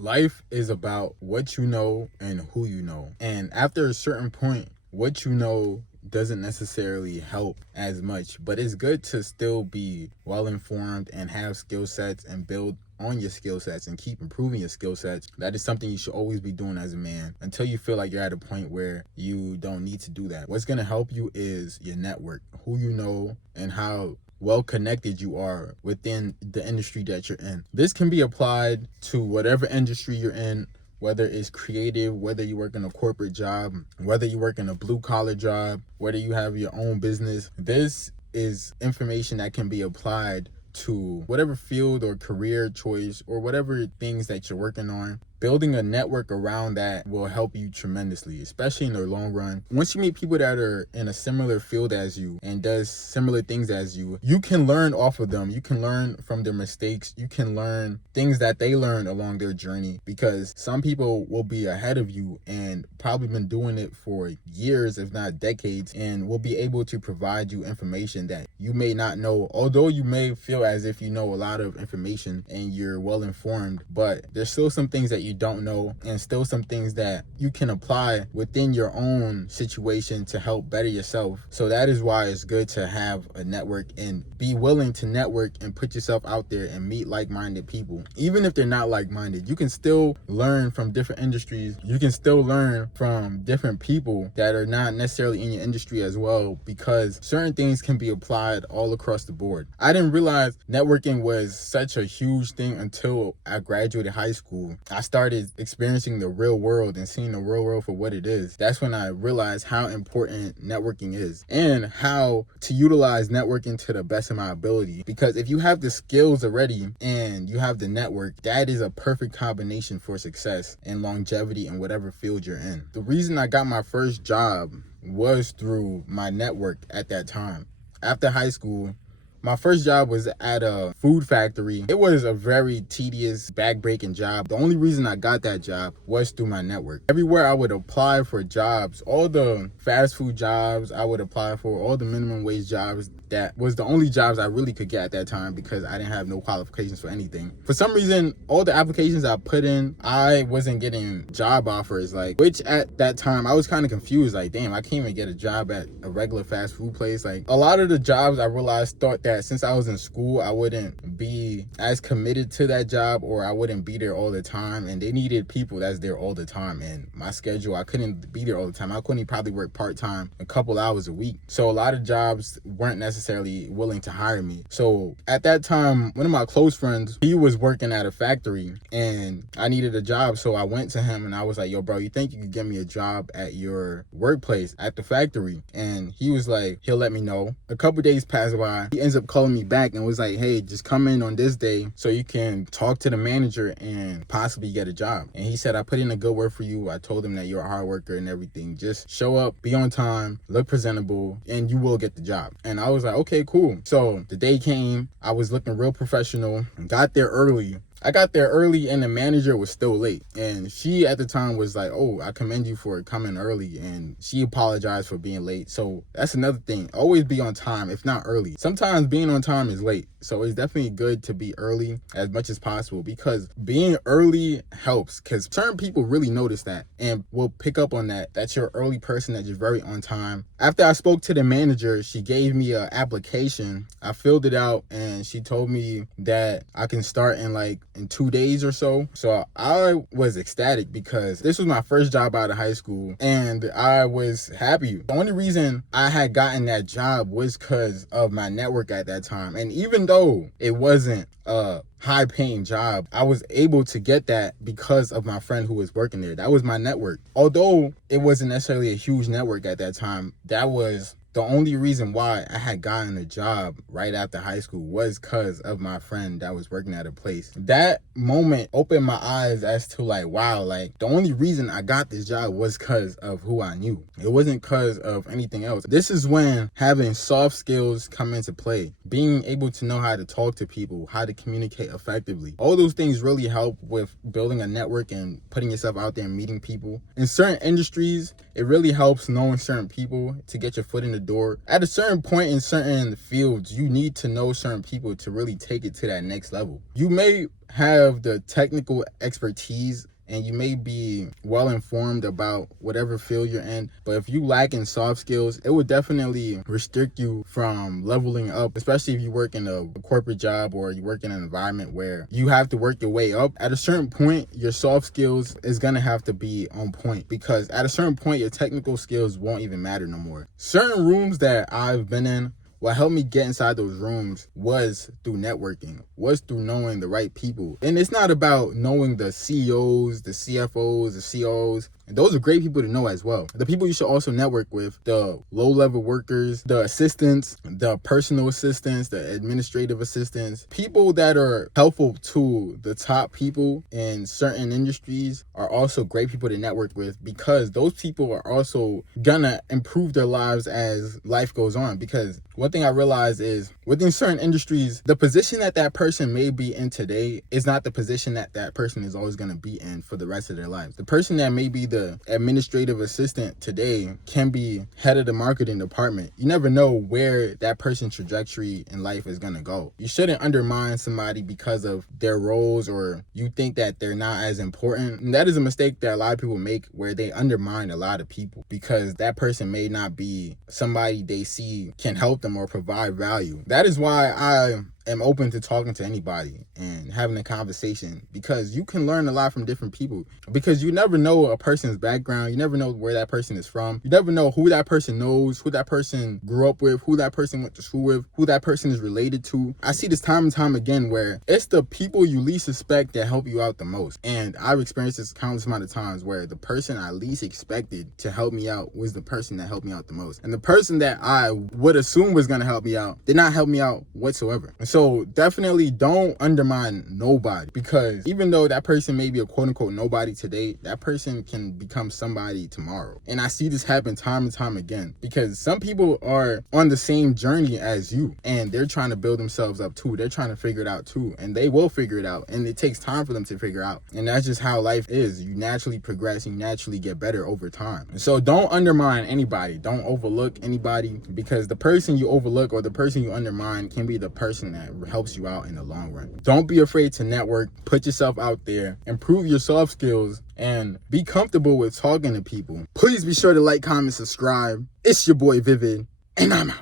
Life is about what you know and who you know. And after a certain point, what you know doesn't necessarily help as much, but it's good to still be well informed and have skill sets and build on your skill sets and keep improving your skill sets. That is something you should always be doing as a man until you feel like you're at a point where you don't need to do that. What's going to help you is your network, who you know, and how well connected you are within the industry that you're in. This can be applied to whatever industry you're in, whether it's creative, whether you work in a corporate job, whether you work in a blue collar job, whether you have your own business. This is information that can be applied to whatever field or career choice or whatever things that you're working on. Building a network around that will help you tremendously, especially in the long run. Once you meet people that are in a similar field as you and does similar things as you, you can learn off of them. You can learn from their mistakes. You can learn things that they learned along their journey, because some people will be ahead of you and probably been doing it for years, if not decades, and will be able to provide you information that you may not know. Although you may feel as if you know a lot of information and you're well informed, but there's still some things that you don't know, and still some things that you can apply within your own situation to help better yourself. So that is why it's good to have a network and be willing to network and put yourself out there and meet like-minded people. Even if they're not like-minded, you can still learn from different industries. You can still learn from different people that are not necessarily in your industry as well, because certain things can be applied all across the board. I didn't realize networking was such a huge thing until I graduated high school. I started experiencing the real world and seeing the real world for what it is. That's when I realized how important networking is and how to utilize networking to the best of my ability. Because if you have the skills already and you have the network, that is a perfect combination for success and longevity in whatever field you're in. The reason I got my first job was through my network at that time. After high school, my first job was at a food factory. It was a very tedious, back-breaking job. The only reason I got that job was through my network. Everywhere I would apply for jobs, all the fast food jobs I would apply for, all the minimum wage jobs, that was the only jobs I really could get at that time because I didn't have no qualifications for anything. For some reason, all the applications I put in, I wasn't getting job offers, which at that time I was kind of confused. Damn, I can't even get a job at a regular fast food place. A lot of the jobs I realized thought that since I was in school, I wouldn't be as committed to that job, or I wouldn't be there all the time, and they needed people that's there all the time. And my schedule, I couldn't be there all the time. I couldn't probably work part-time a couple hours a week. So a lot of jobs weren't necessarily willing to hire me. So at that time, one of my close friends, he was working at a factory and I needed a job. So I went to him and I was like, yo, bro, you think you could get me a job at your workplace at the factory? And he was like, he'll let me know. A couple days passed by. He ends up calling me back and was like, hey, just come in on this day so you can talk to the manager and possibly get a job. And he said, I put in a good word for you. I told him that you're a hard worker and everything. Just show up, be on time, look presentable, and you will get the job. And I was like, okay, cool. So the day came, I was looking real professional, got there early. I got there early and the manager was still late. And she at the time was like, oh, I commend you for coming early. And she apologized for being late. So that's another thing. Always be on time, if not early. Sometimes being on time is late. So it's definitely good to be early as much as possible, because being early helps, because certain people really notice that and will pick up on that you're an early person, that you're very on time. After I spoke to the manager, she gave me an application. I filled it out and she told me that I can start in 2 days or so. So I was ecstatic because this was my first job out of high school and I was happy. The only reason I had gotten that job was because of my network at that time. And even though it wasn't a high paying job, I was able to get that because of my friend who was working there. That was my network. Although it wasn't necessarily a huge network at that time, that was the only reason why I had gotten a job right after high school, was because of my friend that was working at a place. That moment opened my eyes as to wow, the only reason I got this job was because of who I knew. It wasn't because of anything else. This is when having soft skills come into play. Being able to know how to talk to people, how to communicate effectively. All those things really help with building a network and putting yourself out there and meeting people. In certain industries, it really helps knowing certain people to get your foot in the door. At a certain point in certain fields, you need to know certain people to really take it to that next level. You may have the technical expertise and you may be well informed about whatever field you're in, but if you lack in soft skills, it would definitely restrict you from leveling up, especially if you work in a corporate job or you work in an environment where you have to work your way up. At a certain point, your soft skills is gonna have to be on point, because at a certain point, your technical skills won't even matter no more. Certain rooms that I've been in, what helped me get inside those rooms was through networking, was through knowing the right people. And it's not about knowing the CEOs, the CFOs, the COOs. And those are great people to know as well. The people you should also network with, the low-level workers, the assistants, the personal assistants, the administrative assistants, people that are helpful to the top people in certain industries are also great people to network with, because those people are also gonna improve their lives as life goes on. Because one thing I realized is within certain industries, the position that that person may be in today is not the position that that person is always going to be in for the rest of their lives. The person that may be the administrative assistant today can be head of the marketing department. You never know where that person's trajectory in life is going to go. You shouldn't undermine somebody because of their roles, or you think that they're not as important. And that is a mistake that a lot of people make, where they undermine a lot of people because that person may not be somebody they see can help them or provide value. That is why I am open to talking to anybody and having a conversation, because you can learn a lot from different people, because you never know a person's background. You never know where that person is from. You never know who that person knows, who that person grew up with, who that person went to school with, who that person is related to. I see this time and time again where it's the people you least suspect that help you out the most. And I've experienced this countless amount of times where the person I least expected to help me out was the person that helped me out the most. And the person that I would assume was going to help me out did not help me out whatsoever. And so definitely don't undermine nobody, because even though that person may be a quote unquote nobody today, that person can become somebody tomorrow. And I see this happen time and time again, because some people are on the same journey as you and they're trying to build themselves up too. They're trying to figure it out too, and they will figure it out, and it takes time for them to figure out. And that's just how life is. You naturally progress, you naturally get better over time. And so don't undermine anybody, don't overlook anybody, because the person you overlook or the person you undermine can be the person that helps you out in the long run. Don't be afraid to network, put yourself out there, improve your soft skills, and be comfortable with talking to people. Please be sure to like, comment, subscribe. It's your boy Vivid, and I'm out.